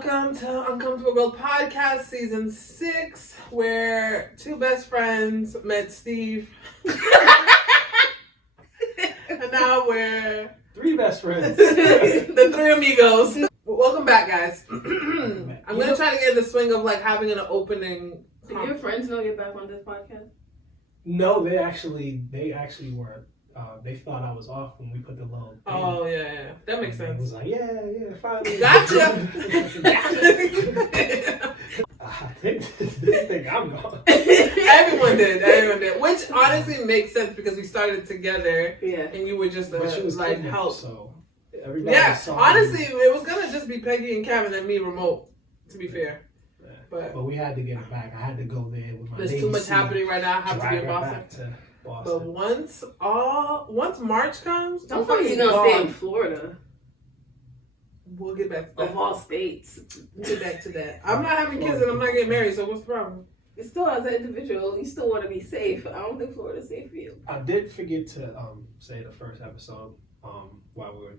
Welcome to Uncomfortable Girl Podcast Season 6, where two best friends met Steve. And now we're three best friends. the three amigos. Welcome back, guys. I'm going to try to get in the swing of like having an opening. Did your friends know you're back on this podcast? No, they actually were. They thought I was off when we put the little thing. Oh, yeah. That makes sense. I was like, yeah, finally. Gotcha. I think I'm gone. Everyone did. Which honestly makes sense because we started together. Yeah. And you were just But she was like kidnapped, help. So everybody saw honestly, me. it was gonna just be Peggy and Cam and then me remote. To be fair. Yeah. But we had to get it back. I had to go there with my there's Navy too much seal, happening right now. I have to drag be in her Boston. back to Boston. But once March comes, Don't tell me you're gonna stay in Florida. We'll get back to that. Of all states. We'll get back to that. I'm not having kids and I'm not getting married, so what's the problem? You still, as an individual, you still want to be safe. I don't think Florida's safe for you. I did forget to say the first episode while we were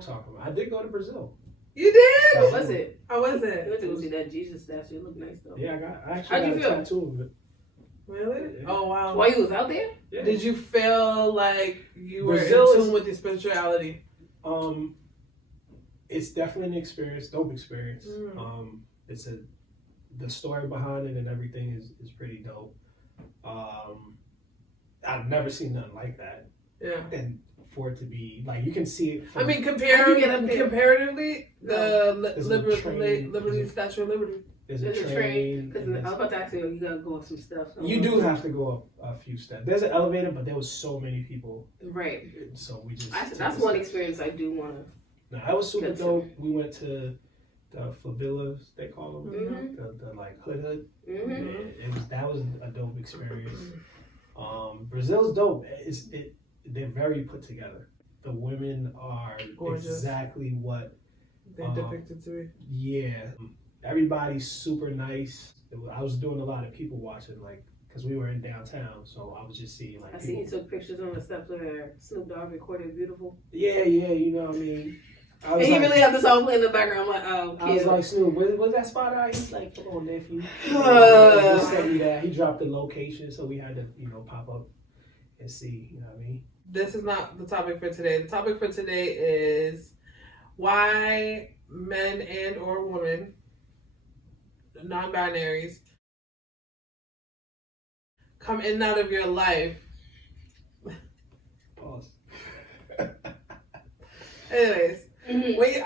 talking about. I did go to Brazil. You did? How was it? How was You it? went to go see that Jesus statue. It looked nice though. Yeah, I How'd you got a feel? tattoo of it. Really? Yeah. Oh wow. While you was out there? Yeah. Did you feel like you were Brazil in tune with your spirituality? It's definitely an experience, dope experience. Mm. The story behind it and everything is pretty dope. I've never seen nothing like that. Yeah. And for it to be like you can see it. I mean, comparatively, the There's a train. Liberty, Statue of Liberty. there's There's a a train. Because I was about to ask you, you gotta go up some stuff. You do have to go up a few steps. There's an elevator, but there was so many people. Right. So we just. That's one experience I do want to. No, that was super dope. We went to the favelas, they call them, Mm-hmm. the like hood. Mm-hmm. That was a dope experience. Brazil's dope. They're very put together. The women are Gorgeous. exactly what They depicted to me. Yeah, everybody's super nice. I was doing a lot of people watching, like, because we were in downtown, so I was just seeing like. I see you took pictures on the steps where Snoop Dogg recorded "Beautiful." Yeah, you know what I mean. And he really had the song playing in the background. I'm like, oh, I was like, Snoop, where's that spot at? He's like, come on, nephew. He sent me that. He dropped the location, so we had to, pop up and see. You know what I mean? This is not the topic for today. The topic for today is why men and or women, non-binaries, come in and out of your life. Pause. Anyways,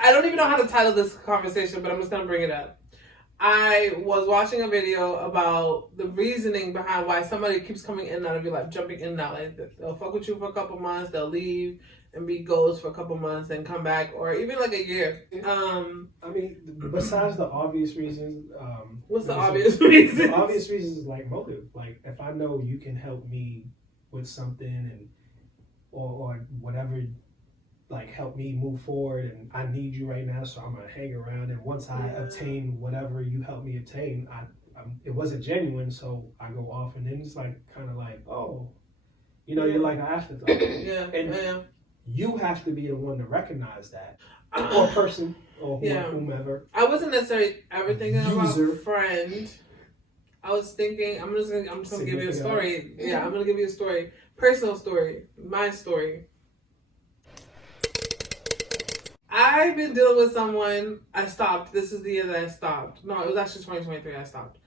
I don't even know how to title this conversation, but I'm just going to bring it up. I was watching a video about the reasoning behind why somebody keeps coming in and out of your life, jumping in and out. Like, they'll fuck with you for a couple months, they'll leave and be ghosts for a couple months, then come back, or even like a year. I mean, besides the obvious reasons. What's the obvious reason? The obvious reasons is like motive. Like, if I know you can help me with something or whatever, like help me move forward, and I need you right now, so I'm gonna hang around. And once I obtain whatever you help me obtain, it wasn't genuine, so I go off, and then it's like kind of like, oh, you're like an afterthought. And you have to be the one to recognize that, or person, or whomever. I wasn't necessarily ever thinking about friend. I was thinking, I'm just gonna give you a story. Yeah, I'm gonna give you a story, personal story, my story. I've been dealing with someone. I stopped. This is the year that I stopped. No, it was actually 2023 I stopped.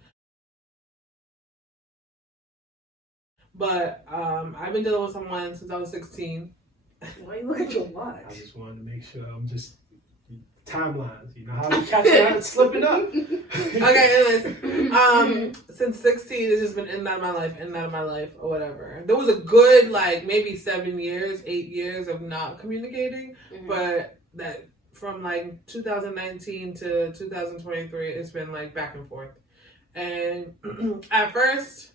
But I've been dealing with someone since I was 16. Why you look at your watch? I just wanted to make sure I'm just timelines. You know how we catch it, slipping up. Okay, anyways, since 16, it's just been in and out of my life, or whatever. There was a good maybe 7 years, 8 years of not communicating, but that from 2019 to 2023, it's been back and forth. And at first,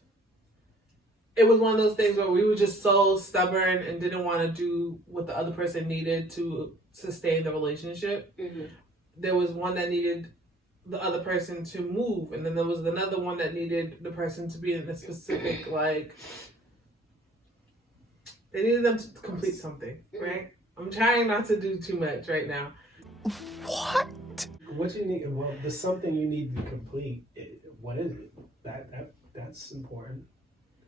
it was one of those things where we were just so stubborn and didn't want to do what the other person needed to sustain the relationship. There was one that needed the other person to move, and then there was another one that needed the person to be in a specific they needed them to complete something, right? I'm trying not to do too much right now. What? What you need? Well, there's something you need to complete. What is it? That's important.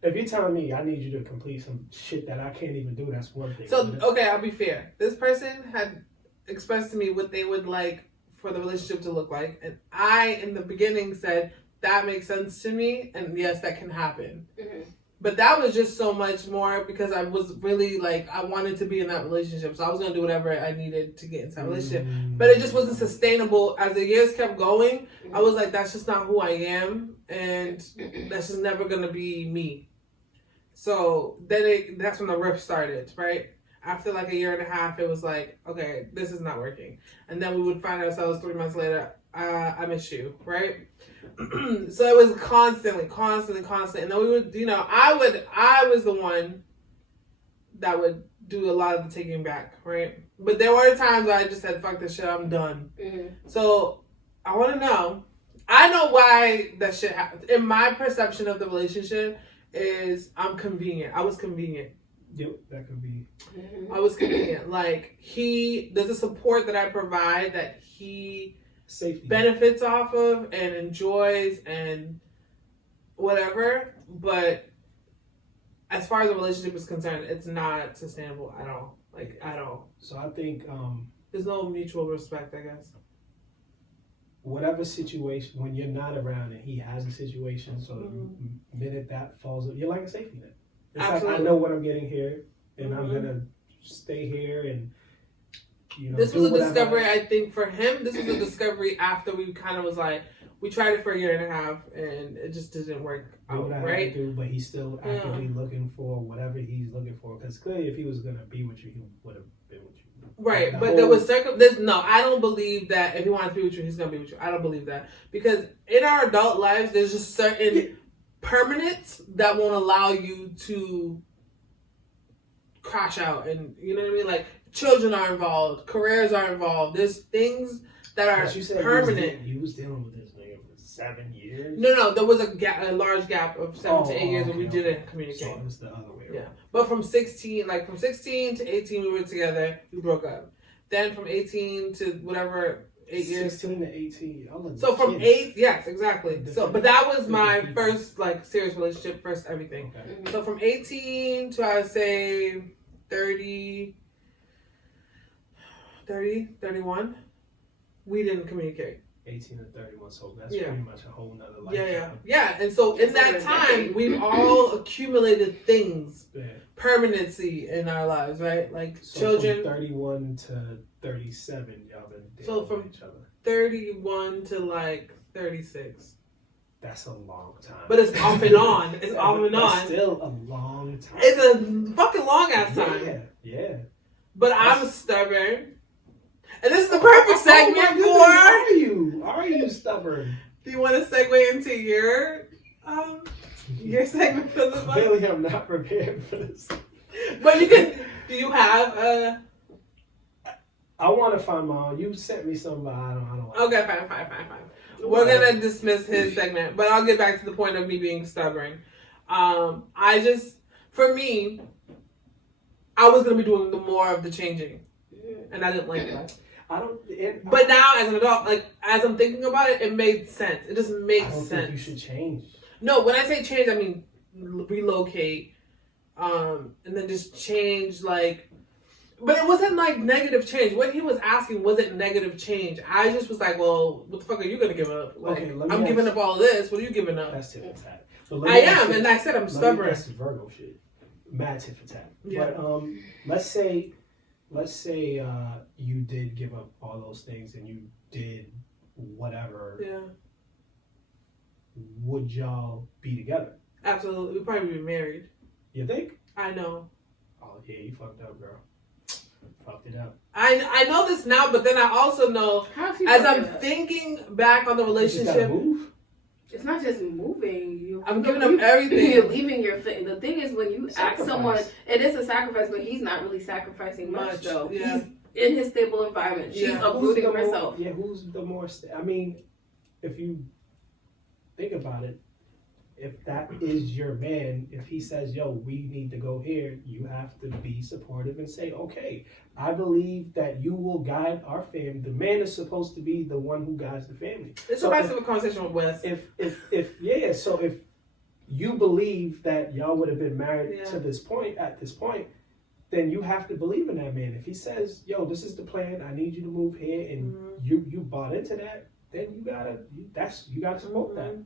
If you're telling me I need you to complete some shit that I can't even do, that's one thing. So okay, I'll be fair. This person had expressed to me what they would like for the relationship to look like, and I, in the beginning, said that makes sense to me, and yes, that can happen. Mm-hmm. But that was just so much more because I was really like, I wanted to be in that relationship, so I was gonna do whatever I needed to get into that relationship. But it just wasn't sustainable. As the years kept going, I was like, that's just not who I am, and that's just never gonna be me. So then that's when the rift started, right? After like a year and a half, it was like, okay, this is not working. And then we would find ourselves 3 months later, I miss you, right? So it was constantly. And then we would, I was the one that would do a lot of the taking back, right? But there were times I just said, fuck this shit, I'm done. Mm-hmm. So I want to know, I know why that shit happened. In my perception of the relationship is I'm convenient. I was convenient. Yep, that could be. I was convenient. Like, there's a support that I provide that he safety benefits off of and enjoys and whatever. But as far as the relationship is concerned, it's not sustainable at all. Like, at all. So I think there's no mutual respect, I guess. Whatever situation, when you're not around and he has a situation, so the minute that falls, you're like a safety net. It's Absolutely. like, I know what I'm getting here, and I'm gonna stay here, and this was a discovery. I think for him, this was a discovery after we kind of was like, we tried it for a year and a half, and it just didn't work out, right? But he's still actively looking for whatever he's looking for, because clearly, if he was gonna be with you, he would have been with you. Right, but there was no, I don't believe that if he wants to be with you, he's going to be with you. I don't believe that. Because in our adult lives, there's just certain permanents that won't allow you to crash out. And you know what I mean? Like, children are involved, careers are involved. There's things that are permanent. You was dealing with this nigga for 7 years? No, there was a large gap of 7 to 8 years when we didn't communicate. So it was the other way around. Yeah. But from 16 to 18, we were together. We broke up. Then from 18 to whatever, 8 years. 16 to 18. So from 8, yes, exactly. So, but that was my first, like, serious relationship, first everything. Okay. Mm-hmm. So from 18 to, I would say, 31, we didn't communicate. 18 to 31, so that's pretty much a whole nother life. Yeah. And so in that time, we've all accumulated things, permanency in our lives, right? Like, so children. From 31 to 37, y'all been so from each other. 31 to like 36. That's a long time. But it's off and on. It's off and on. It's still a long time. It's a fucking long ass time. Yeah. But I'm stubborn. And this is the perfect segment for... Are you stubborn? Do you want to segue into your segment for the month? Clearly, I'm not prepared for this. But you can... Do you have a... I want to find my own. You sent me some, but I don't. Okay, fine. We're going to dismiss his segment. But I'll get back to the point of me being stubborn. For me, I was going to be doing more of the changing. And I didn't like that. But now, as an adult, like, as I'm thinking about it, it made sense. It just makes sense. Think you should change. No, when I say change, I mean relocate, and then just change, like. But it wasn't like negative change. What he was asking wasn't negative change. I just was like, well, what the fuck are you gonna give up? Like, okay, I'm giving up all of this. What are you giving up? That's tit for tat. I am, and I said I'm stubborn. That's Virgo shit. Mad tit for tat. Yeah. But let's say you did give up all those things and you did whatever. Yeah. Would y'all be together? Absolutely. We'd probably be married. You think? I know. Oh yeah, you fucked up, girl. Fucked it up. I know this now, but then I also know as I'm thinking back on the relationship. It's not just moving. I'm giving up everything. You're leaving your thing. The thing is, when you ask someone, it is a sacrifice, but he's not really sacrificing much though. Yeah. He's in his stable environment. She's uprooting herself. Who's the more? I mean, if you think about it, if that is your man, if he says, yo, we need to go here, you have to be supportive and say, okay, I believe that you will guide our family. The man is supposed to be the one who guides the family. It's a massive conversation with Wes. So if you believe that y'all would have been married to this point, at this point, then you have to believe in that man. If he says, yo, this is the plan, I need you to move here, and you bought into that, then you gotta support that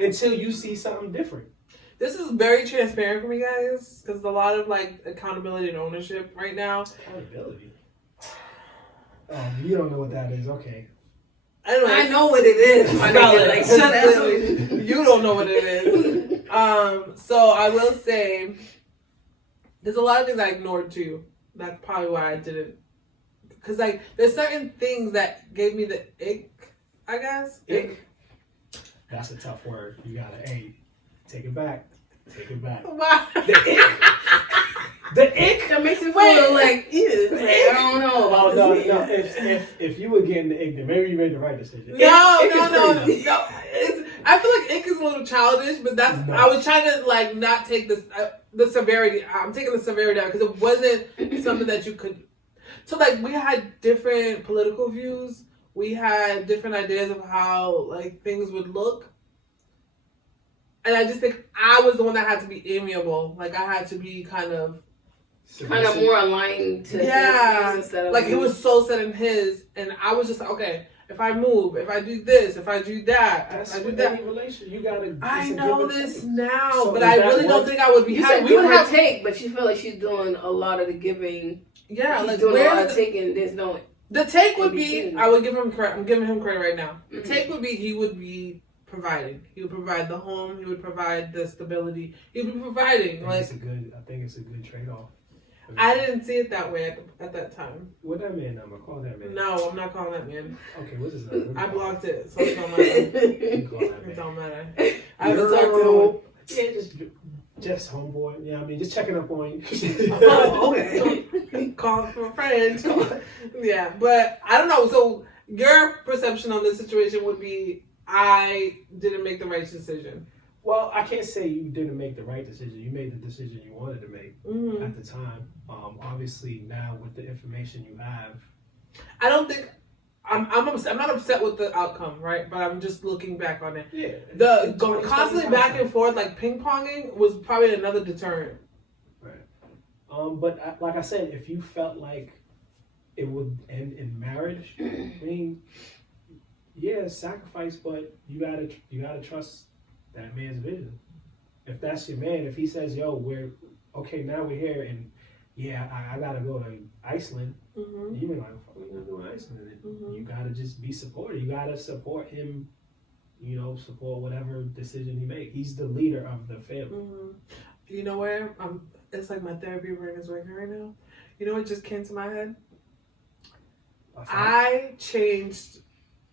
until you see something different. This is very transparent for me, guys, because a lot of like accountability and ownership right now. Accountability. Oh, you don't know what that is. Okay. I know what it is. My nigga, like, shut up. You don't know what it is. So I will say, there's a lot of things I ignored too. That's probably why I didn't. Because like, there's certain things that gave me the ick, I guess. Ick. That's a tough word. You gotta, take it back. Take it back. Why? The ick. The ick. That makes it feel like, ew. Like, I don't know. Oh no. If you were getting the ick, then maybe you made the right decision. No. I feel like ick is a little childish, but that's. No. I was trying to like not take this the severity. I'm taking the severity out because it wasn't something that you could. So like we had different political views. We had different ideas of how like things would look. And I just think I was the one that had to be amiable. Like I had to be kind of more aligned to his instead of like it was so set in his, and I was just like, okay, if I move, if I do this, if I do that, that's if I do that. Relation, you gotta. I know this now, so but I really don't think I would be. We would have take, but you feel like she's doing a lot of the giving. Yeah, she's like doing a lot of taking. There's no. The take would be, I would give him credit. I'm giving him credit right now. The take would be, he would be providing. He would provide the home. He would provide the stability. He would be providing. I think it's a good trade-off. I didn't see it that way at that time. What that man number? Call that man. No, I'm not calling that man. Okay, what's his number? I blocked it, so it don't matter. It don't matter. I haven't talked to him. Yeah, just homeboy. Yeah, I mean, just checking up on you. Oh, okay. Calling from a friend. Yeah, but I don't know. So your perception on this situation would be, I didn't make the right decision. Well, I can't say you didn't make the right decision. You made the decision you wanted to make at the time. Obviously, now with the information you have, I don't think I'm not upset with the outcome, right? But I'm just looking back on it. Yeah. The constantly back and forth, like ping ponging, was probably another deterrent. Right. But like I said, if you felt like it would end in marriage, I mean, yeah, sacrifice, but you gotta trust that man's vision. If that's your man, if he says, yo, now we're here, and yeah, I gotta go to Iceland, you be like, what are we gonna do in Iceland? You gotta just be supportive. You gotta support him, support whatever decision he makes. He's the leader of the family. You know where? It's like my therapy brain is working right now. You know what just came to my head? I changed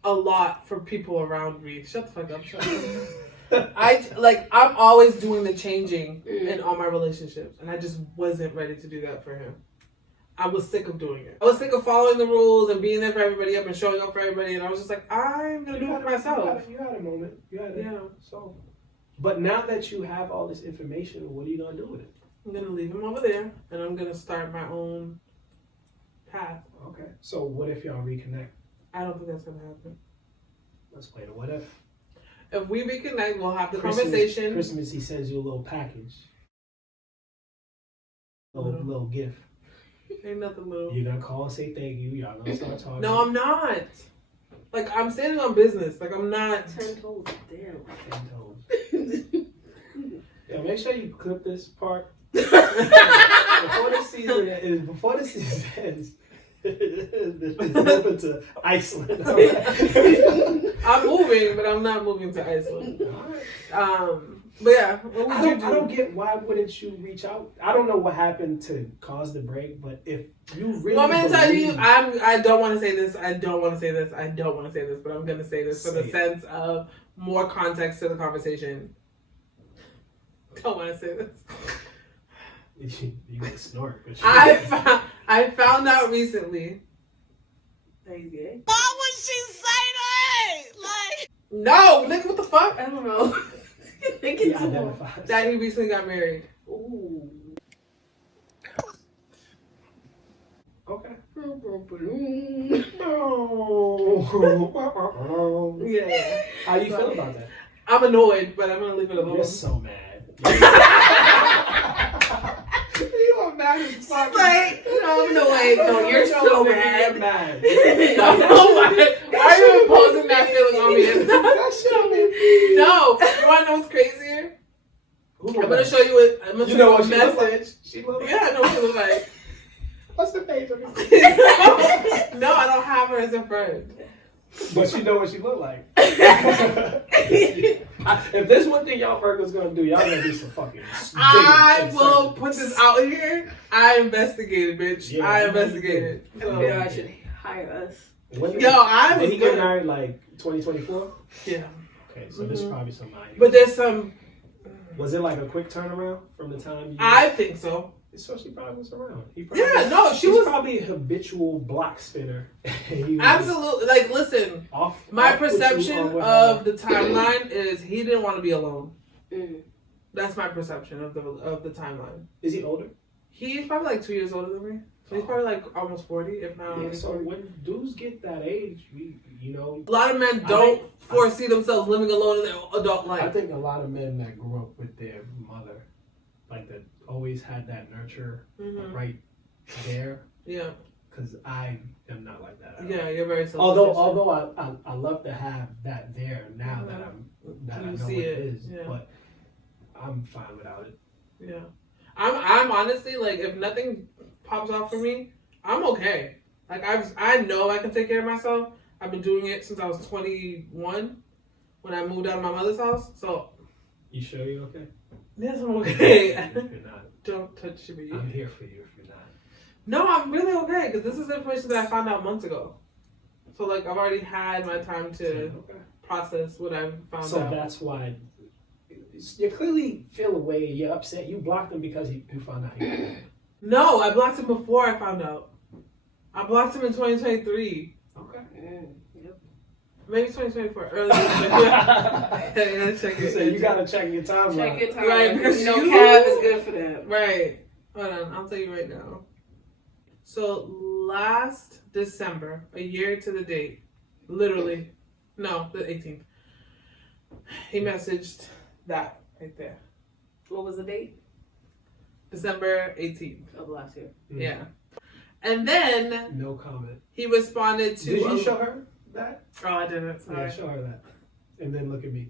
a lot for people around me. Shut the fuck up. I'm always doing the changing in all my relationships, and I just wasn't ready to do that for him. I was sick of doing it. I was sick of following the rules and being there for everybody up and showing up for everybody, and I was just like, I'm gonna do it for myself. You had a moment. You had it. Yeah. So, but now that you have all this information, what are you gonna do with it? I'm gonna leave him over there, and I'm gonna start my own path. Okay. So what if y'all reconnect? I don't think that's gonna happen. Let's play the what if. If we reconnect, we'll have the conversation. Christmas, he sends you a little package. A little gift. Ain't nothing little. You're gonna call and say thank you. Y'all gonna start talking. No, I'm not. Like, I'm standing on business. Like, I'm not. 10 toes. Damn. 10 toes. Yeah, make sure you clip this part. before the season ends. Moving to Iceland. I'm moving, but I'm not moving to Iceland. But yeah, what would you do? I don't get, why wouldn't you reach out? I don't know what happened to cause the break, but if you really I'm gonna tell you, I don't want to say this, I don't want to say this, but I'm gonna say this for the sense of more context to the conversation. Don't want to say this. You got to snort. I found out recently. That he's gay? Why would she say that? Like, no, nigga, what the fuck? I don't know. He identifies. That he recently got married. Ooh. Okay. Yeah. How you feel about that? I'm annoyed, but I'm gonna leave it alone. You're so mad. You are mad as fuck. Like, no, no way. No, you're so mad. Mad. Why are you imposing that feeling on me? That shit made me. No, you wanna know what's crazier? I'm gonna show you a, I'm gonna You show know you what a she look message. like? She look like? Yeah, I know what she look like. What's the page of this? No, I don't have her as a friend. But you know what she look like. If there's one thing y'all Virgo's gonna do, y'all gonna do some fucking. I will put this out here. I investigated, bitch. Yeah, I investigated. So. Yeah, I should hire us. Yo, I was Did he get good. married like 2024? Yeah. Okay, so this is probably somebody. But there's some. Was it like a quick turnaround from the time you? I think so. So she probably was around. He probably, Yeah, no, she was was probably a habitual block spinner. He was absolutely like. Listen, off. my off with you perception or whatever. of the timeline is he didn't want to be alone. Mm. That's my perception of the timeline. Is he older? He's probably like 2 years older than me. So he's probably like almost 40, if not. Yeah. So when dudes get that age, you know. A lot of men don't foresee themselves living alone in their adult I life. think a lot of men that grew up with their mother, like that, always had that nurture right there. Yeah. Because I am not like that. At all. Yeah, you're very Although I love to have that there now that I know what see it is, yeah. but I'm fine without it. Yeah. I'm honestly like, if nothing pops off for me, I'm okay. Like I know I can take care of myself. I've been doing it since I was 21 when I moved out of my mother's house. So You sure you're okay? yes, I'm okay. If you're not, Don't touch me. I'm here for you. If you're not, No, I'm really okay because this is information that I found out months ago. So like I've already had my time to process what I've found so out. that's why you clearly feel a way. You're upset. You blocked him because you found out. No, I blocked him before I found out. I blocked him in 2023. Okay. Yep. Maybe 2024. Early. Yeah, check it. So you gotta check your timeline. Check your time. Right, because You know, you- cab is good for that. Right. Hold on. I'll tell you right now. So last December, a year to the date, literally, no, the 18th, he messaged that right there. What was the date? December 18th. Of last year. Yeah. And then No comment. he responded to. Did you show her that? Oh, I didn't. Sorry. Yeah, show her that. And then look at me.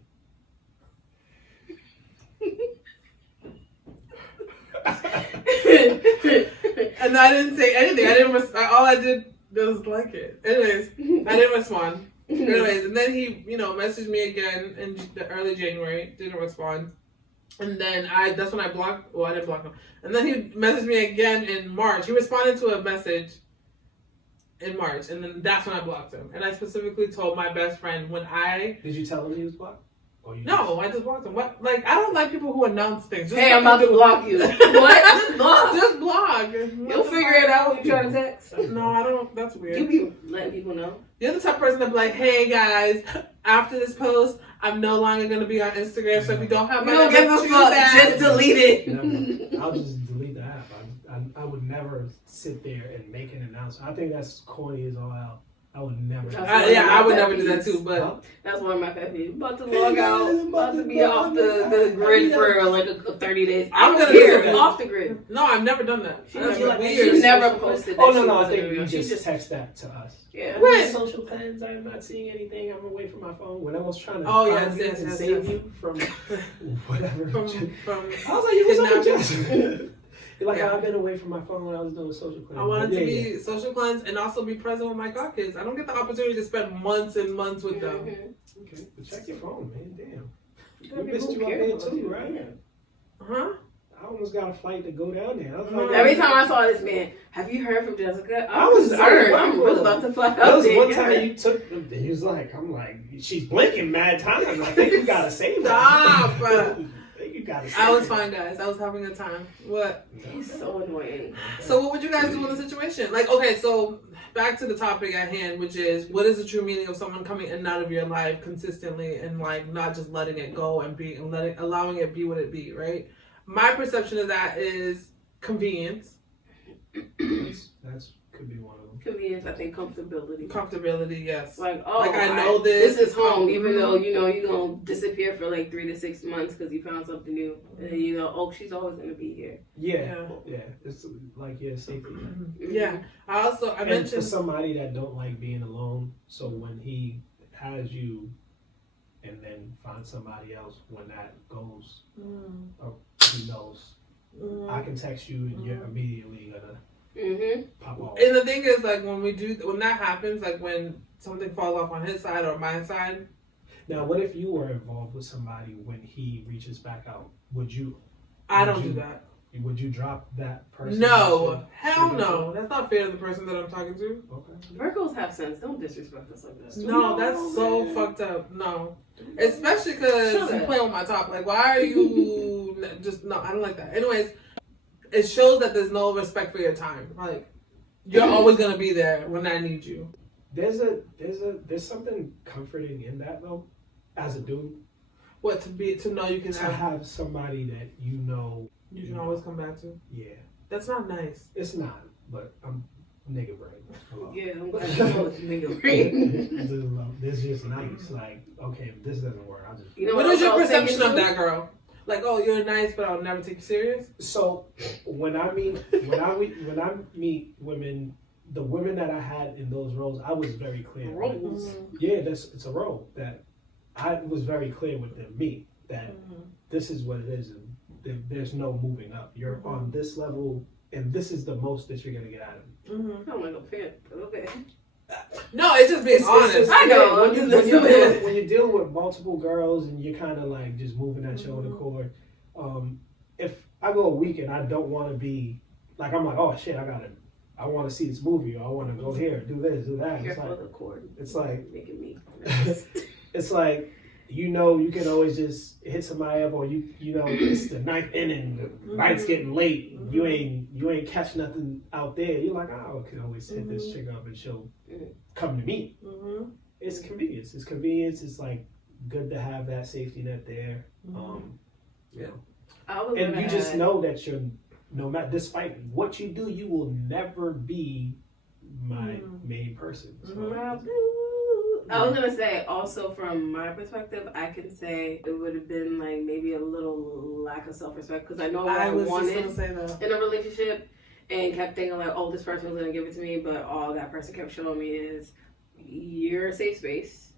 And I didn't say anything. I didn't. All I did was like it. Anyways, I didn't respond. Anyways, and then he, messaged me again in the early January. Didn't respond. And then that's when I blocked. Well, I didn't block him. And then he messaged me again in March. He responded to a message in March, and then that's when I blocked him. And I specifically told my best friend when I. Did you tell him he was blocked? No, I just blocked him. What? Like, I don't like people who announce things. Just Hey, I'm about to block you. What? Just block. Just block. You'll figure it out when you try to text. No, I don't. That's weird. You be letting people know. You're the type of person that be like, hey guys, after this post, I'm no longer going to be on Instagram, so if you don't have my You don't number, give a choose fuck. that. Just delete it. Never. I'll just delete the app. I would never sit there and make an announcement. I think that's corny as all out. I would never. I would never do that too, but That's one of my pet peeves. About to log out, about to be off the grid for like 30 days. I'm gonna Here, do that. off the grid. no, I've never done that. That's She weird. never posted that. Oh no, she no! I was think in you New York. just text that to us. Yeah. What? I'm social cleanse. I'm not seeing anything. I'm away from my phone. When I was trying to Oh, find yes, you and yes, save yes. you from whatever. From I was like, you was on kidnapping. Jess. You're like, Yeah. I've been away from my phone when I was doing social cleanse. I wanted to be social cleanse and also be present with my godkids. I don't get the opportunity to spend months and months with them. Okay, but check your phone, man. Damn. People We missed you up care there about too, you. right? Huh? I almost got a flight to go down there. I was like, Every time I saw this man, have you heard from Jessica? I was concerned. waiting I'm for really him. about to fly out That was there. one time you took. He was like, I'm like, she's blinking mad time. I think you gotta save her. Stop. I think you gotta save I was her. fine, guys. I was having a time. What? He's so annoying. So what would you guys do in the situation? Like, okay, so back to the topic at hand, which is what is the true meaning of someone coming in and out of your life consistently and like not just letting it go and allowing it be what it be, right? My perception of that is convenience. That's could be one of them. Convenience, I think comfortability. Comfortability, yes. Like, oh, like I know this is home, even though you know you're gonna disappear for like 3 to 6 months because you found something new, and then you know, oh, she's always gonna be here. Yeah. It's like safety. Yeah. I mentioned for somebody that don't like being alone, so when he has you, and then finds somebody else, when that goes, he knows. I can text you and you're immediately gonna pop off. And the thing is, like, when that happens, like when something falls off on his side or my side. Now, what if you were involved with somebody when he reaches back out? I don't do that. Would you drop that person? No, hell no. That's not fair to the person that I'm talking to. Okay. Virgos have sense. Don't disrespect us like that. No, that's so fucked up. No, especially because you play on my top. Like, why are you just no? I don't like that. Anyways, it shows that there's no respect for your time. Like, you're always gonna be there when I need you. There's something comforting in that though, as a dude. What to know you can have somebody that you know. You can always come back to. Yeah. That's not nice. It's not, but I'm nigga brain. Yeah, I'm glad you know it's nigga brain. This is just nice. Like, okay, if this doesn't work, I'll just. You know what is your perception of that girl? Like, oh, you're nice, but I'll never take you serious. So when I meet women, the women that I had in those roles, I was very clear. Roles. Yeah, it's a role that I was very clear with them. That this is what it is. And there's no moving up. You're on this level, and this is the most that you're gonna get out of me. I'm like, okay. No, it's just being honest. I know. When you're dealing with multiple girls and you're kind of like just moving at your own accord, if I go a week and I don't want to be like, I'm like, oh shit, I want to see this movie, or I want to go here, do this, do that. It's like making me. It's like, you know, you can always just hit somebody up, or you know it's the 9th inning, the night's getting late, you ain't catch nothing out there. You're like, oh, I can always hit this chick up and she'll come to me. It's convenience. It's like good to have that safety net there. You know, and you just know that you're no matter, despite what you do, you will never be my main person. So. I was gonna say, also from my perspective, I can say it would have been like maybe a little lack of self-respect, because I know what I wanted in a relationship, and kept thinking like, oh, this person was gonna give it to me, but all that person kept showing me is, you're a safe space.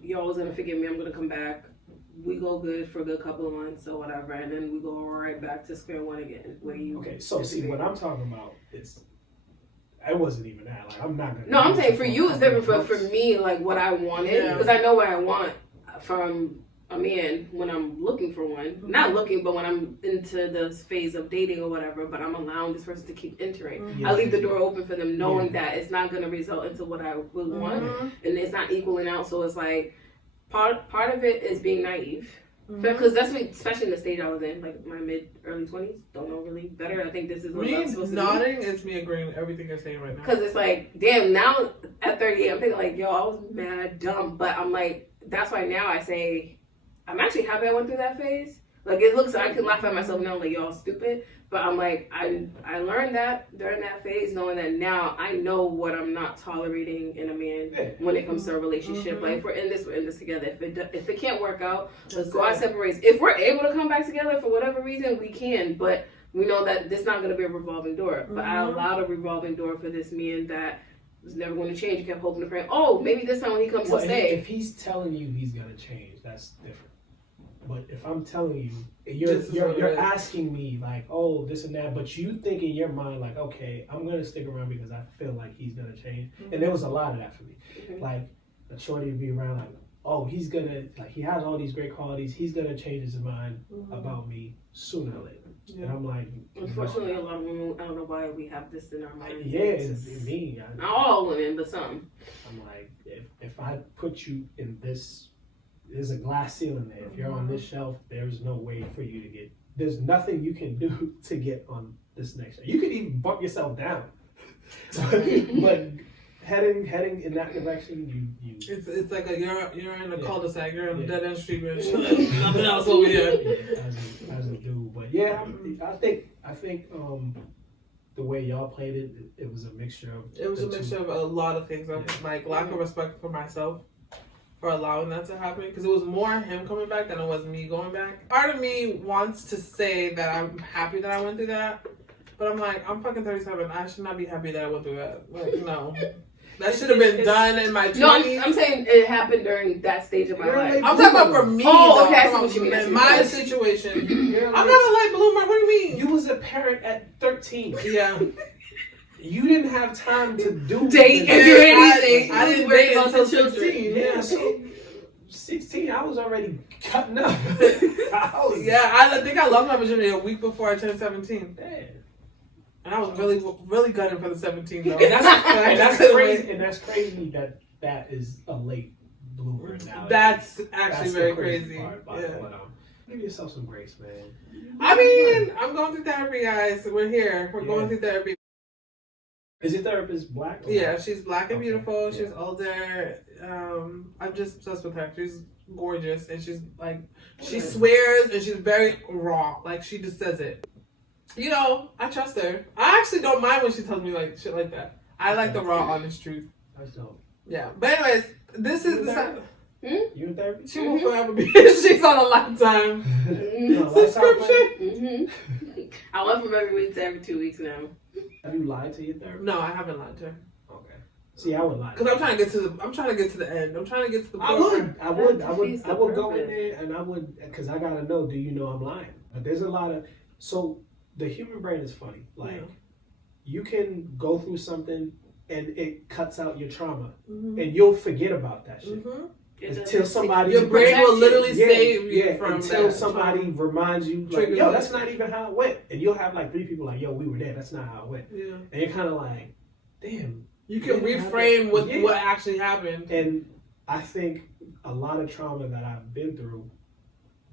You're always gonna forgive me. I'm gonna come back. We go good for a good couple of months or whatever, and then we go right back to square one again. Where you so see what I'm talking about is. I wasn't even that. Like, I'm not gonna. No, I'm saying for you it's different, but for me, like what I wanted, because I know what I want from a man when I'm looking for one. Not looking, but when I'm into this phase of dating or whatever. But I'm allowing this person to keep entering. I leave the door open for them, knowing that it's not going to result into what I would want, and it's not equaling out. So it's like part of it is being naive. Because that's what, especially in the stage I was in, like my early 20s, don't know really better. I think this is what I'm supposed to do. Nodding is me agreeing with everything you're saying right now. Because it's like, damn, now at 38, I'm thinking like, yo, I was mad dumb. But I'm like, that's why now I say, I'm actually happy I went through that phase. Like, it looks, I can laugh at myself now, like, y'all stupid. But I'm like, I learned that during that phase, knowing that now I know what I'm not tolerating in a man when it comes to a relationship. Like, if we're in this together. If it can't work out, let's go our separate ways. If we're able to come back together for whatever reason, we can. But we know that this is not going to be a revolving door. But I allowed a revolving door for this man that was never going to change. You kept hoping to pray, oh, maybe this time when he comes to stay. If he's telling you he's going to change, that's different. But if I'm telling you, you're asking me like, oh, this and that, but you think in your mind like, okay, I'm gonna stick around because I feel like he's gonna change. And there was a lot of that for me. Like a shorty would be around like, oh, he's gonna, like, he has all these great qualities. He's gonna change his mind about me sooner or later. And I'm like, unfortunately, a lot of women, I don't know why we have this in our minds. Yeah, it's me. Not all women, but some. I'm like, if I put you in this. There's a glass ceiling there. If you're on this shelf, there's no way for you to get. There's nothing you can do to get on this next shelf. You could even bump yourself down. but heading in that direction, you. It's like you're in a cul-de-sac. You're in a dead end street, man. Yeah. Nothing else over here. Yeah, as a dude, but yeah, I think the way y'all played it, it was a mixture of. It was a mixture of a lot of things. Like lack of respect for myself for allowing that to happen, because it was more him coming back than it was me going back. Part of me wants to say that I'm happy that I went through that, but I'm like, I'm fucking 37. I should not be happy that I went through that. Like, no. That should have been done in my 20s. No, I'm saying it happened during that stage of my life. I'm talking about for me. Oh, though. okay, I see what you mean. In my situation, I'm not a late bloomer. What do you mean? You was a parent at 13. Yeah. You didn't have time to date and do anything. I didn't date until 16. Yeah, so 16, I was already cutting up. I think I lost my virginity a week before I turned 17. Damn. And I was really gunning for the 17 though. And that's crazy. And that's crazy that is a late bloomer now. That's actually very crazy. Give yourself some grace, man. I mean, I'm going through therapy, guys. We're here. We're going through therapy. Is your therapist black? Yeah, she's black and beautiful. She's older. I'm just obsessed with her. She's gorgeous, and she's like, she swears, and she's very raw. Like, she just says it. You know, I trust her. I actually don't mind when she tells me like shit like that. I like the raw, honest truth. That's dope. Yeah, but anyways, this is the side. You in therapy? She will forever be. She's on a lifetime subscription. I went from every week to every 2 weeks now. Have you lied to your therapist? No, I haven't lied to her. Okay. See, I would lie. Because I'm trying to get to the end. I'm trying to get to the point. I would go in there and I would, because I gotta know. Do you know I'm lying? But there's a lot of the human brain is funny. Like you can go through something and it cuts out your trauma, and you'll forget about that shit. Until somebody, your brain will literally save you from until somebody reminds you, like, yo, that's not even how it went, and you'll have like 3 people like, yo, we were there, that's not how it went, and you're kind of like, damn, you can reframe what actually happened. And I think a lot of trauma that I've been through,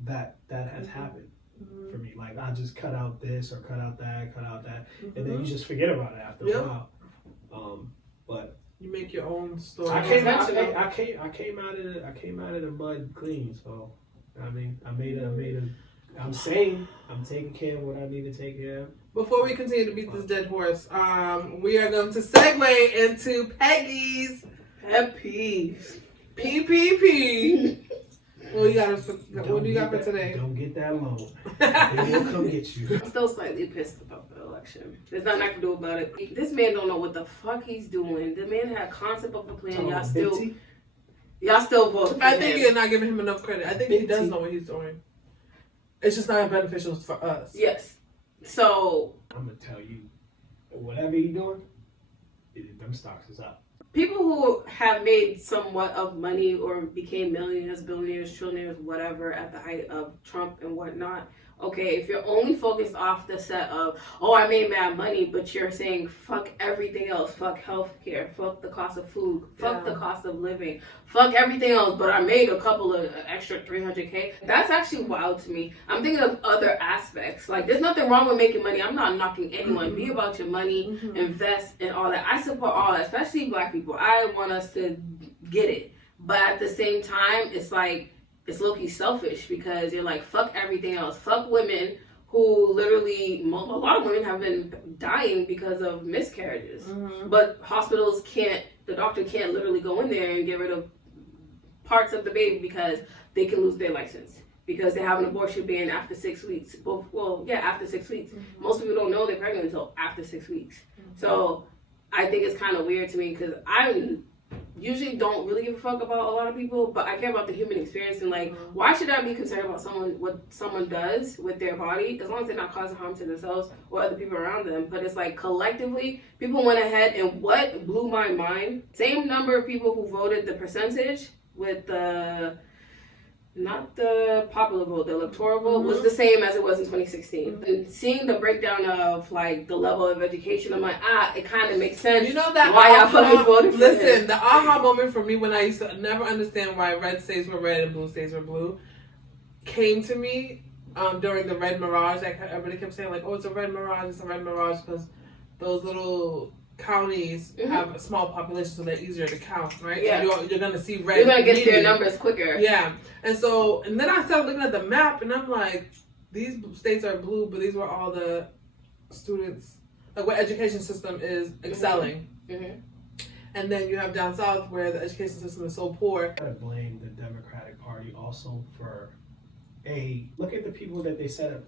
that has happened for me. Like I just cut out this or cut out that, and then you just forget about it after a while. But you make your own story. I came out of the mud clean. So I mean, I'm sane. I'm taking care of what I need to take care of. Before we continue to beat this dead horse, we are going to segue into Peggy's pet peeves. PPP. What do you got for today? Don't get that loan. They will come get you. I'm still slightly pissed about the election. There's nothing I can do about it. This man don't know what the fuck he's doing. The man had a concept of the plan. Y'all still vote. I think you're not giving him enough credit. I think he does know what he's doing. It's just not beneficial for us. Yes. So I'm gonna tell you, whatever he's doing, them stocks is up. People who have made somewhat of money or became millionaires, billionaires, trillionaires, whatever, at the height of Trump and whatnot, okay, if you're only focused off the set of, I made mad money, but you're saying fuck everything else, fuck healthcare, fuck the cost of food, fuck the cost of living, fuck everything else, but I made a couple of extra $300K, that's actually wild to me. I'm thinking of other aspects. Like, there's nothing wrong with making money. I'm not knocking anyone. Be about your money, invest, and all that. I support all that, especially black people. I want us to get it. But at the same time, it's like, it's low-key selfish because you're like, fuck everything else. Fuck women who literally, a lot of women have been dying because of miscarriages. But hospitals the doctor can't literally go in there and get rid of parts of the baby because they can lose their license. Because they have an abortion ban after 6 weeks. After 6 weeks. Most people don't know they're pregnant until after 6 weeks. So I think it's kind of weird to me because I usually don't really give a fuck about a lot of people, but I care about the human experience and like, why should I be concerned about what someone does with their body as long as they're not causing harm to themselves or other people around them? But it's like collectively, people went ahead and what blew my mind, same number of people who voted the percentage with not the popular vote, the electoral vote was the same as it was in 2016. And seeing the breakdown of like the level of education, I'm like, it kind of makes sense. You know that why y'all fucking voted for Listen, the aha moment for me when I used to never understand why red states were red and blue states were blue came to me during the red mirage. Like everybody kept saying like, it's a red mirage, because those little counties have a small population, so they're easier to count, right? Yeah. So you're going to see red. You're going to get to your numbers quicker. Yeah. And then I started looking at the map, and I'm like, these states are blue, but these were all the students, like what education system is excelling. Mm-hmm. And then you have down south where the education system is so poor. I blame the Democratic Party also for look at the people that they set up.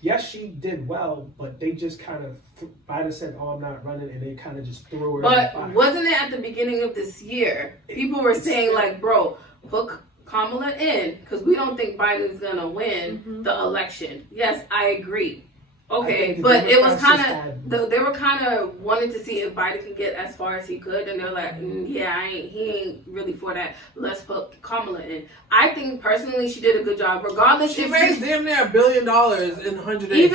Yes, she did well, but they just kind of Biden said, "Oh, I'm not running," and they kind of just threw her. But wasn't it at the beginning of this year? People were saying like, "Bro, put Kamala in because we don't think Biden's gonna win the election." Yes, I agree. Okay, but it was kind of they were kind of wanting to see if Biden could get as far as he could, and they're like, "Yeah, he ain't really for that. Let's put Kamala in." I think personally, she did a good job, regardless. She raised damn near $1 billion in 100 days.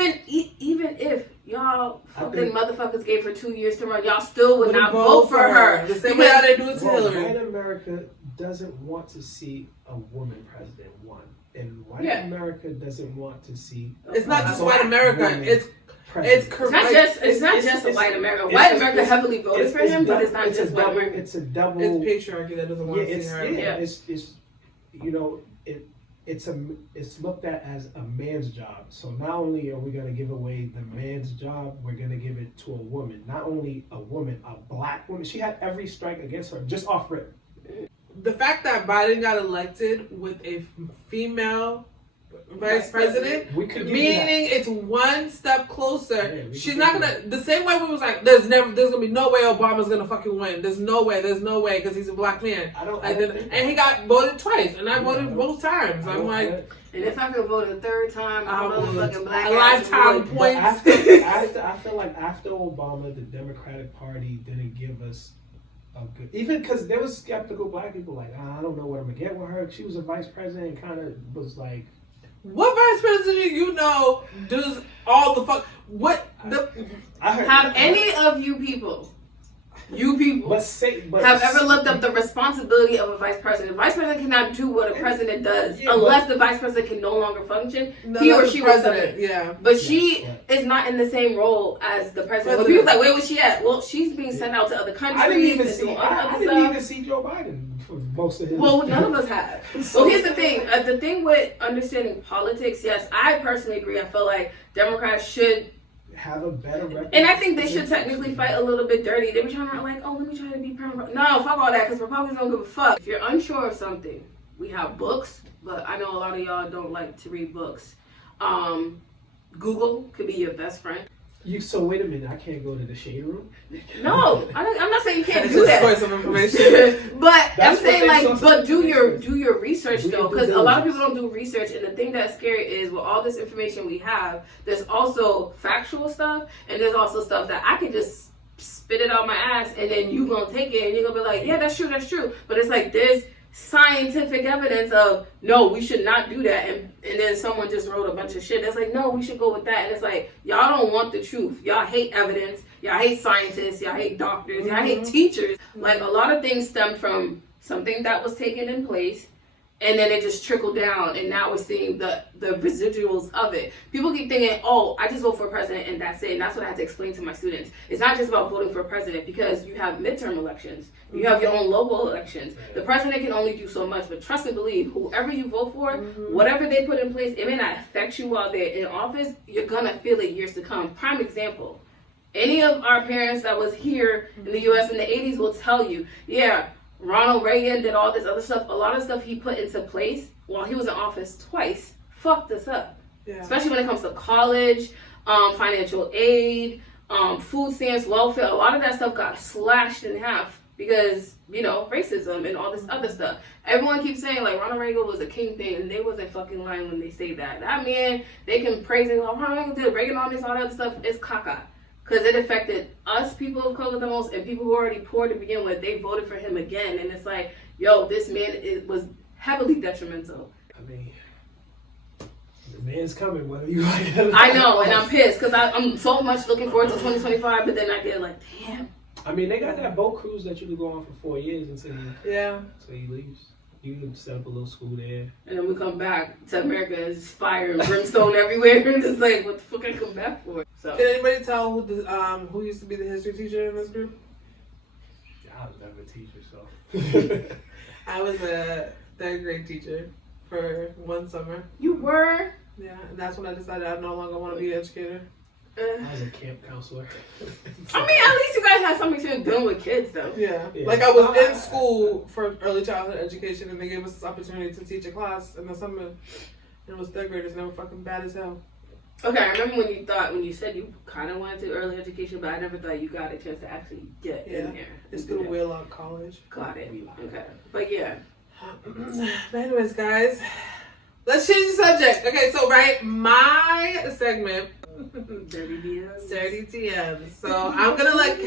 Even if y'all fucking motherfuckers gave her 2 years to run, y'all still would not vote for her. The same way how they do it to Hillary. White America doesn't want to see a woman president. One. And white America doesn't want to see. It's not just white America. It's not just white America. White America heavily voted for him, but it's not just white America. It's a double. It's patriarchy that doesn't want to see her. It's you know it's looked at as a man's job. So not only are we going to give away the man's job, we're going to give it to a woman. Not only a woman, a black woman. She had every strike against her just off rip. The fact that Biden got elected with a female vice president, meaning it's one step closer. Yeah, she's not gonna. The same way we was like, there's gonna be no way Obama's gonna fucking win. There's no way because he's a black man. And he got voted twice, and I voted both times. I'm like. And if I could vote a third time, I'm motherfucking black. A lifetime points. I feel like after Obama, the Democratic Party didn't give us a good. Even because there was skeptical black people like, I don't know what I'm gonna get with her. She was a vice president and kind of was like. What vice president you know does all the fuck? What the? Have any of you people but have ever looked up the responsibility of a vice president? A vice president cannot do what a president does unless the vice president can no longer function. He or she was president. Yeah, but she is not in the same role as the president. But people like, where was she at? Well, she's being sent out to other countries. I didn't even see Joe Biden for most of his. Well, none of us have. So here's the thing. The thing with understanding politics, yes, I personally agree. I feel like Democrats should have a better record. And I think they should technically fight a little bit dirty. They were trying to like, let me try to be permanent. No, fuck all that, because Republicans don't give a fuck. If you're unsure of something, we have books, but I know a lot of y'all don't like to read books. Google could be your best friend. So wait a minute, I can't go to the shade room? No, I'm not saying you can't do that. Source of information. But I'm saying but do your research though, because a lot of people don't do research, and the thing that's scary is with all this information we have, there's also factual stuff, and there's also stuff that I can just spit it out my ass, and then you gonna take it, and you're gonna be like, yeah, that's true. But it's like there's scientific evidence of no, we should not do that, and then someone just wrote a bunch of shit that's like, no, we should go with that, and it's like, y'all don't want the truth, y'all hate evidence, y'all hate scientists, y'all hate doctors, y'all hate teachers. Like a lot of things stem from something that was taken in place, and then it just trickled down, and now we're seeing the residuals of it. People keep thinking, oh, I just vote for a president and that's it. And that's what I have to explain to my students. It's not just about voting for a president, because you have midterm elections. You have your own local elections. The president can only do so much, but trust and believe, whoever you vote for, whatever they put in place, it may not affect you while they're in office. You're going to feel it years to come. Prime example, any of our parents that was here in the U.S. in the 80s will tell you, yeah, Ronald Reagan did all this other stuff. A lot of stuff he put into place while he was in office twice fucked us up. Yeah. Especially when it comes to college, financial aid, food stamps, welfare. A lot of that stuff got slashed in half because, racism and all this other stuff. Everyone keeps saying, like, Ronald Reagan was a king thing, and they wasn't fucking lying when they say that. That man, they can praise him, like, Ronald Reagan did Reaganomics, all that other stuff. It's caca. Because it affected us, people of color, the most, and people who already poor to begin with. They voted for him again, and it's like, yo, this man was heavily detrimental. I mean, the man's coming, whether you like it or not. I know, and I'm pissed, because I'm so much looking forward to 2025, but then I get like, damn. I mean, they got that boat cruise that you can go on for 4 years until he leaves. You can set up a little school there. And then we come back to America and it's fire and brimstone everywhere. And it's like, what the fuck I come back for? So. Can anybody tell who used to be the history teacher in this group? I was never a teacher, so. I was a 3rd grade teacher for one summer. You were? Yeah, and that's when I decided I no longer want to be an educator. I was a camp counselor. I mean, at least you guys have some experience dealing with kids, though. Yeah. Yeah. Like I was in school for early childhood education, and they gave us this opportunity to teach a class in the summer. And it was 3rd graders, and they were fucking bad as hell. Okay, I remember when you said you kind of wanted to do early education, but I never thought you got a chance to actually get in there. It's through Wheelock College. Got it. Okay. But yeah. But anyways, guys, let's change the subject. Okay, so my segment, Dirty DMs. Dirty DMs. So I'm gonna leave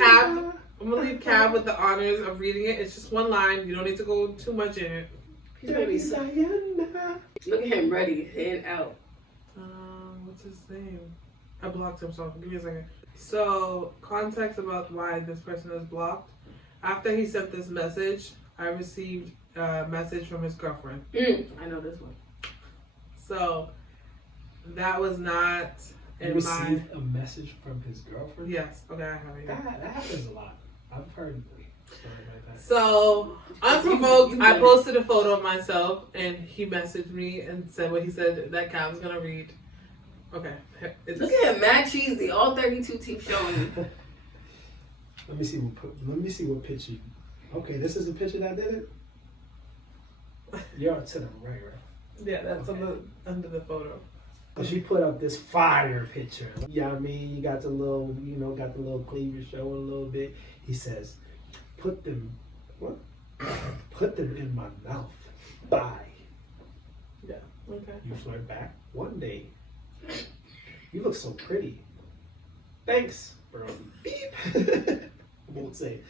Cav with the honors of reading it. It's just one line. You don't need to go too much in it. He's gonna be so. Look at him ready, in out. What's his name? I blocked him, so give me a second. So, context about why this person is blocked. After he sent this message, I received a message from his girlfriend. I know this one. So, that was not You received a message from his girlfriend? Yes. Okay, I have it here. That happens a lot. I've heard stories like that. So, unprovoked, I posted a photo of myself, and he messaged me and said what he said that Cal was going to read. Okay. Look at him, mad cheesy. All 32 teeth showing. Let me see what picture. Okay, this is the picture that did it. You're to the right? Yeah, that's okay. Under the photo. But she put up this fire picture. Yeah, I mean, you got the little cleavage showing a little bit. He says, put them in my mouth. Bye. Yeah. Okay. You flirt back one day. You look so pretty. Thanks, bro. Beep. I won't say.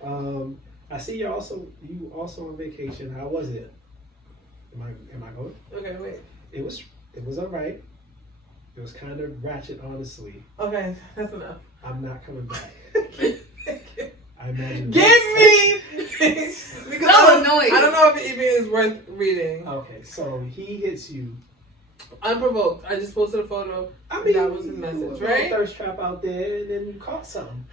I see you also on vacation. How was it? Am I going? Okay, wait. It was alright. It was kind of ratchet, honestly. Okay, that's enough. I'm not coming back. I imagine. Give me! Because I don't know if it even is worth reading. Okay, so he hits you. Unprovoked. I just posted a photo. I mean, that was his message, right? Thirst trap out there, and then you caught something.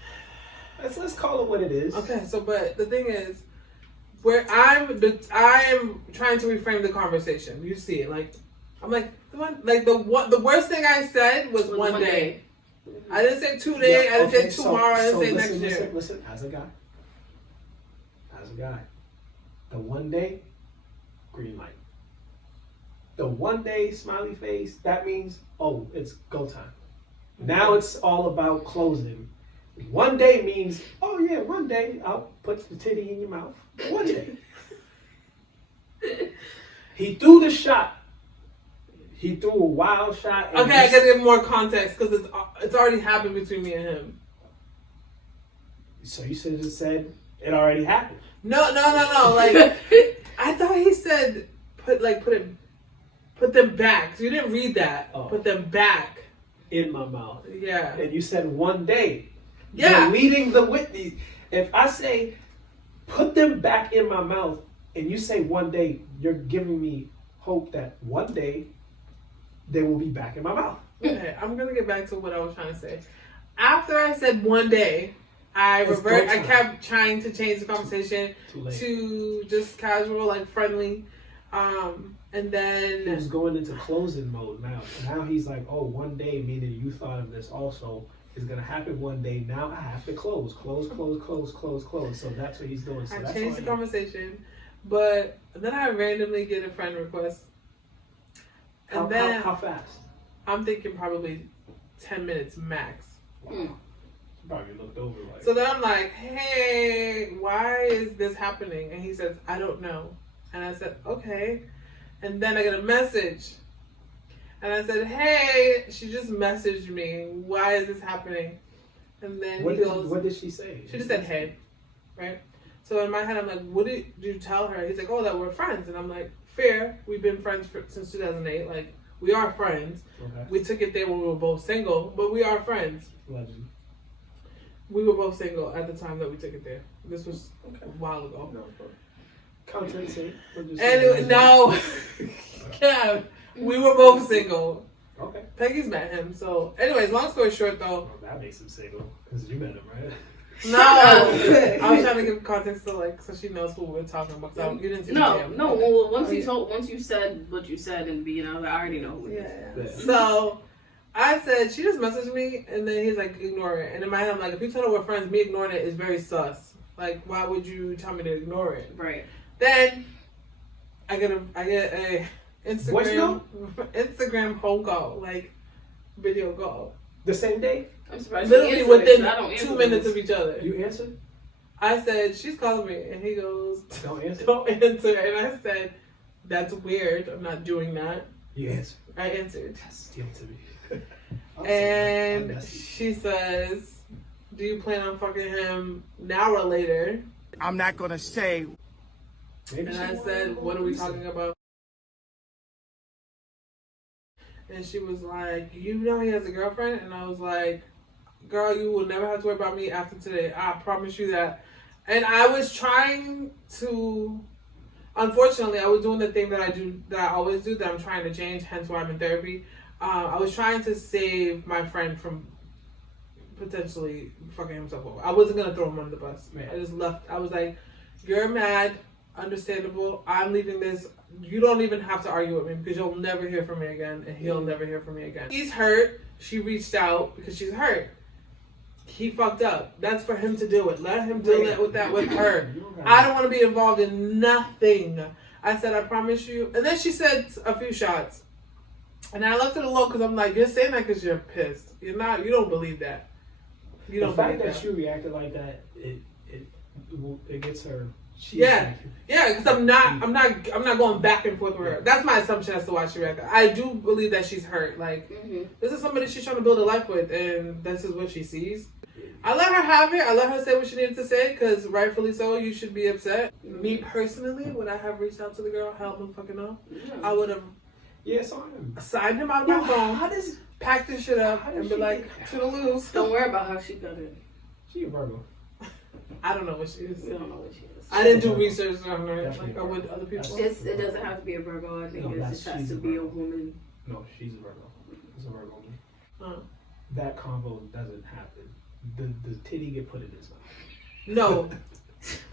Let's call it what it is. Okay, so but the thing is, where I am trying to reframe the conversation. You see it, like I'm like the worst thing I said was one day. I didn't say 2 days. I didn't say tomorrow. I didn't say next year. Listen, as a guy, the one day, green light. The one day smiley face, that means, oh, it's go time. Now it's all about closing. One day means, oh yeah, one day I'll put the titty in your mouth. One day. He threw the shot. He threw a wild shot. Okay, I gotta give more context because it's already happened between me and him. So you should have said it already happened. No. Like I thought he said put them back. So you didn't read that. Oh. Put them back In my mouth. Yeah. And you said one day. Yeah. You're leading the witness. If I say put them back in my mouth and you say one day, you're giving me hope that one day they will be back in my mouth. Okay, I'm gonna get back to what I was trying to say. After I said one day, I kept trying to change the conversation to just casual, like friendly. And then he was going into closing mode now. Now he's like, oh, one day, meaning you thought of this also is gonna happen one day. Now I have to close. So that's what he's doing. So I changed the conversation, but then I randomly get a friend request. And then how fast? I'm thinking probably 10 minutes max. Wow. You probably looked over like. So then I'm like, hey, why is this happening? And he says, I don't know. And I said, okay. And then I get a message. And I said, hey, she just messaged me. Why is this happening? And then he goes, what did she say? She just said, hey. Right? So in my head, I'm like, what did you tell her? He's like, oh, that we're friends. And I'm like, fair. We've been friends since 2008. Like, we are friends. Okay. We took it there when we were both single, but we are friends. Legend. We were both single at the time that we took it there. This was a while ago. No, Content sake. No, yeah, we were both single. Okay. Peggy's met him. So, anyways, long story short, though. Well, that makes him single because you met him, right? No, I was trying to give context to so she knows who we're talking about. So you didn't see No. the Well, once you said what you said in the beginning, I already know who it is. Yeah. So I said she just messaged me, and then he's like, ignore it. And in my head, I'm like, if you told her we're friends, me ignoring it is very sus. Like, why would you tell me to ignore it? Right. Then I get a Instagram phone call, video call. The same day? I'm surprised. Literally within 2 minutes of each other. You answered? I said, she's calling me. And he goes, don't answer. Don't answer. And I said, that's weird. I'm not doing that. You answered. I answered. Yes, give it to me. And she says, do you plan on fucking him now or later? I'm not going to say. Maybe and I said, what are we talking about? And she was like, you know he has a girlfriend? And I was like, girl, you will never have to worry about me after today. I promise you that. And I was trying to, unfortunately, I was doing the thing that I always do, that I'm trying to change, hence why I'm in therapy. I was trying to save my friend from potentially fucking himself over. I wasn't going to throw him under the bus. Man. I just left. I was like, you're mad, understandable. I'm leaving this. You don't even have to argue with me because you'll never hear from me again, and he'll never hear from me again. He's hurt. She reached out because she's hurt. He fucked up. That's for him to deal with. Let him deal with that with her. I don't want to be involved in nothing. I said, I promise you. And then she said a few shots. And I left it alone because I'm like, you're saying that because you're pissed. You're not. You don't believe that. You don't. The fact believe that you reacted like that, it gets her. Yeah, because I'm not going back and forth with her. That's my assumption as to why she reacted. I do believe that she's hurt. This is somebody she's trying to build a life with, and this is what she sees. I let her have it. I let her say what she needed to say, because rightfully so, you should be upset. Me personally, would I have reached out to the girl? Hell no fucking no. Yeah. I would have signed him out of my phone, packed this shit up, and be like, toodaloos. Don't worry about how she got it. She a Virgo. I don't know what she is. We don't know what she is. I didn't do research on her like I would other people. It doesn't have to be a Virgo. I think it just has to be a woman. No, she's a Virgo. It's a Virgo woman. Huh. That convo doesn't happen. The titty get put in his mouth. No.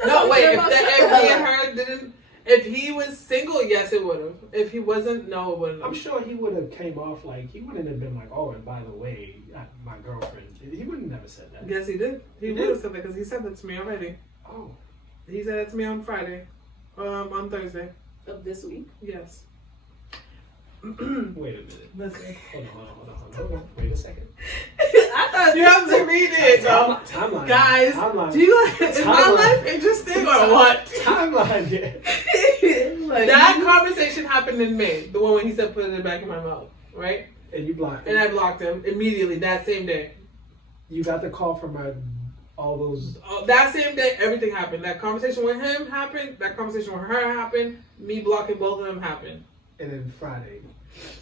No, wait. If he and her didn't, if he was single, yes, it would have. If he wasn't, no, it wouldn't. I'm sure he would have came off he wouldn't have been like, oh, and by the way, my girlfriend. He would have never said that. Yes, he did. He would have said that because he said that to me already. Oh. He said that to me on Friday. On Thursday. Of this week? Yes. Wait a minute. Listen. Hold on. Wait a second. I thought you have to read it. Timeline. Guys, timeline. Do you is my life interesting or what? Timeline, yeah. That conversation happened in May. The one when he said put it in the back of my mouth. Right? And you blocked him. And I blocked him immediately that same day. You got the call from all those. That same day, everything happened. That conversation with him happened. That conversation with her happened. Me blocking both of them happened. And then Friday.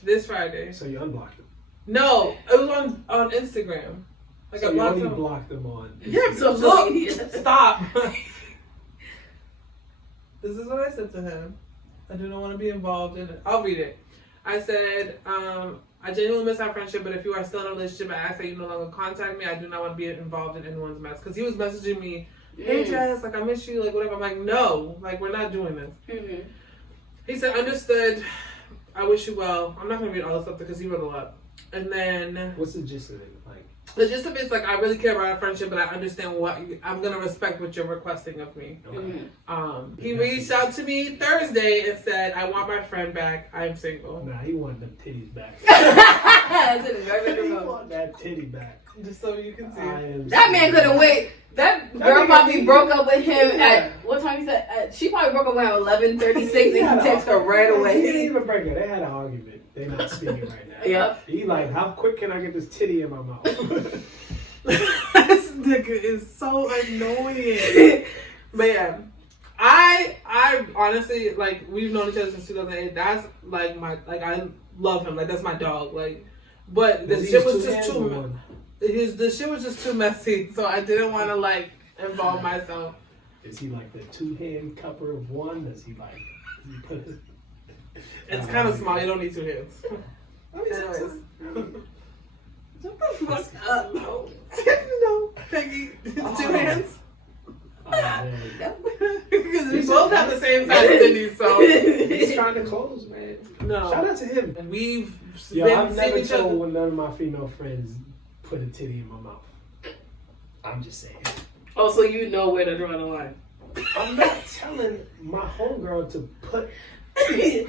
This Friday. So you unblocked them? No, it was on Instagram. So you only blocked them on Instagram. Yeah, so look, stop. This is what I said to him. I do not want to be involved in it. I'll read it. I said, I genuinely miss our friendship, but if you are still in a relationship, I ask that you no longer contact me. I do not want to be involved in anyone's mess. Because he was messaging me, hey Jess, I miss you, whatever. I'm like, no, we're not doing this. Mm-hmm. He said, understood. I wish you well. I'm not going to read all this stuff because he wrote a lot. And then... What's the gist of it? The gist of it is I really care about our friendship, but I understand I'm going to respect what you're requesting of me. Okay. He reached out to me Thursday and said, I want my friend back. I'm single. Nah, he wanted them titties back. He want that titty back. Just so you can see. That man couldn't wait. That girl probably broke up with him at what time? He said she probably broke up with him at 11:36, and he texted her right away. He didn't even break her. They had an argument. They're not speaking right now. Yep. He how quick can I get this titty in my mouth? This nigga is so annoying. But yeah, I honestly we've known each other since 2008. That's I love him. That's my dog. But the shit was just too. The shit was just too messy, so I didn't want to involve myself. Is he like the 2-hand cupper of one? Does he like? Does he put it? It's kind of small. You don't need 2 hands. Anyways. Shut the fuck up. No, Peggy. 2 hands. Oh, man. Because we both have the same size titties, so He's trying to close, man. no. Shout out to him. And we've Yo, been I've never seeing each other. told none of my female friends put a titty in my mouth. I'm just saying. Oh, so you know where to draw the line. I'm not telling my homegirl to put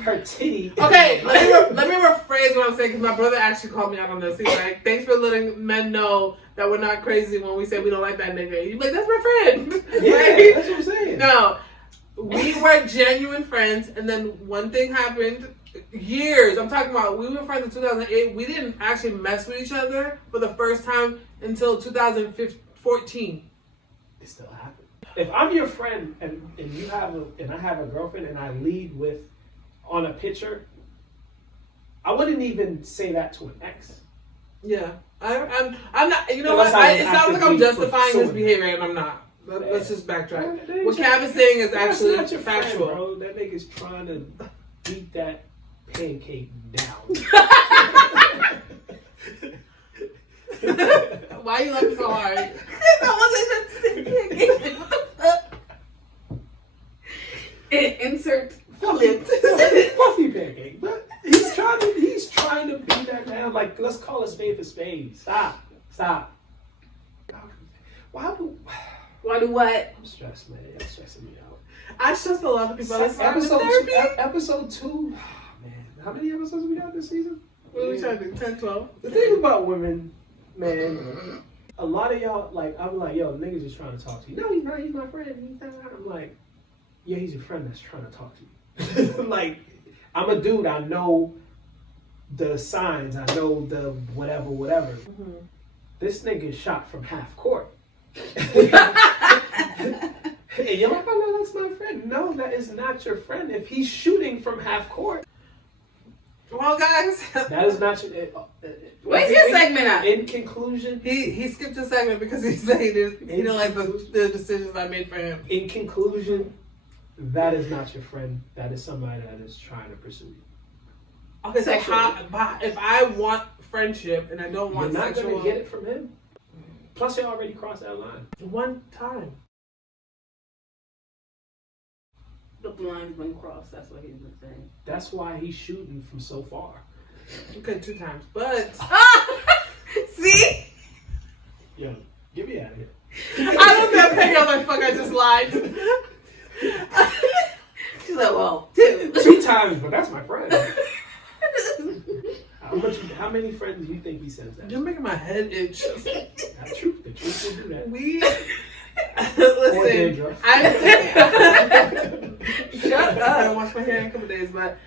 her titty. Okay, let me rephrase what I'm saying because my brother actually called me out on this. He's like, "Thanks for letting men know that we're not crazy when we say we don't like that nigga." You're like, "That's my friend." Yeah, Right? that's what I'm saying. No, we were genuine friends, and then one thing happened. Years. I'm talking about. We were friends in 2008. We didn't actually mess with each other for the first time until 2014. It still happens. If I'm your friend and you have and I have a girlfriend and I lead with on a picture, I wouldn't even say that to an ex. Yeah, I'm not. You know Unless what? I was It sounds like I'm actively justifying his pursuing behavior, and I'm not. Let's just That backtrack. ain't What your- Cav is saying is that's actually not your friend, factual. bro. That nigga's trying to beat that pancake down. Why are you laughing so hard? I wasn't meant to say what the fuck? Insert Fluffy pancake. But he's trying to beat that down. Like, let's call a spade for spade. Stop. Why do what? I'm stressed, man. It's stressing me out. I stress a lot of people. That's why I'm in therapy. Episode 2. Oh, man. How many episodes we got this season? What are we trying to do? 10, 12? The thing about women, man, a lot of y'all, like, I'm like, yo, the nigga's just trying to talk to you. No, he's not. He's my friend. He's not. I'm like, yeah, he's your friend that's trying to talk to you. Like, I'm a dude. I know the signs. I know the whatever. Mm-hmm. This nigga shot from half court. And you're like, oh no, that's my friend. No, that is not your friend. If he's shooting from half court, Well, guys, that is not your. Where's your segment at? In conclusion, he skipped a segment because he said he didn't like the decisions I made for him. in conclusion, that is not your friend. That is somebody that is trying to pursue you. Okay, so Sexually. if I want friendship and I don't want You're not sexual, gonna get it from him. Plus, you already crossed that line. one time. The line's been crossed. That's what he's been saying. That's why he's shooting from so far. Okay, 2 times, but See? Yo, get me out of here. I looked at Peggy. I was like, "Fuck, I just lied." She's like, well, 2. 2 times, but that's my friend. How many friends do you think he says that? You're making my head itch. That's true. The truth will do that. We Or listen. dandruff. Shut up. I don't wash my hair in a couple days, but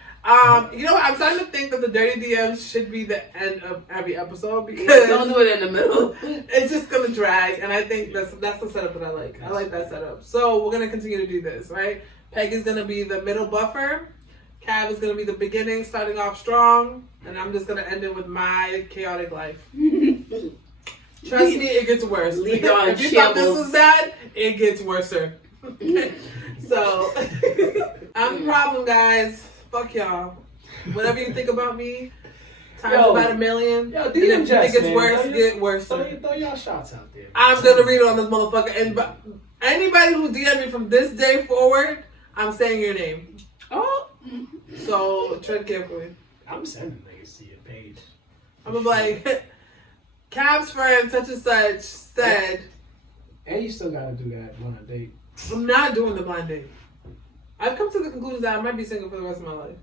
you know what? I'm starting to think that the dirty DMs should be the end of every episode because Don't do it in the middle. it's just gonna drag, and I think that's the setup that I like. I like that setup. So we're gonna continue to do this, right? Peggy's gonna be the middle buffer. Cav is gonna be the beginning, starting off strong, and I'm just gonna end it with my chaotic life. Trust me, it gets worse. Leave it on If you thought this shambles. was bad, it gets worser. So, I'm the problem, guys. Fuck y'all. Whatever you think about me, times Yo. about 1,000,000. Yo, And DM if Jess, it gets man. worse, Throw get worse. Throw y'all shots out there. I'm gonna read it on this motherfucker. And anybody who DM me from this day forward, I'm saying your name. Oh. So tread carefully. I'm sending niggas to your page. I'm gonna be like, Cav's friend such and such said, And you still gotta do that blind date. I'm not doing the blind date. I've come to the conclusion that I might be single for the rest of my life.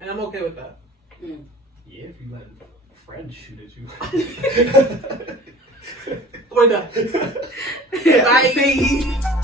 And I'm okay with that. Yeah, if you let friends shoot at you. We're done. Bye.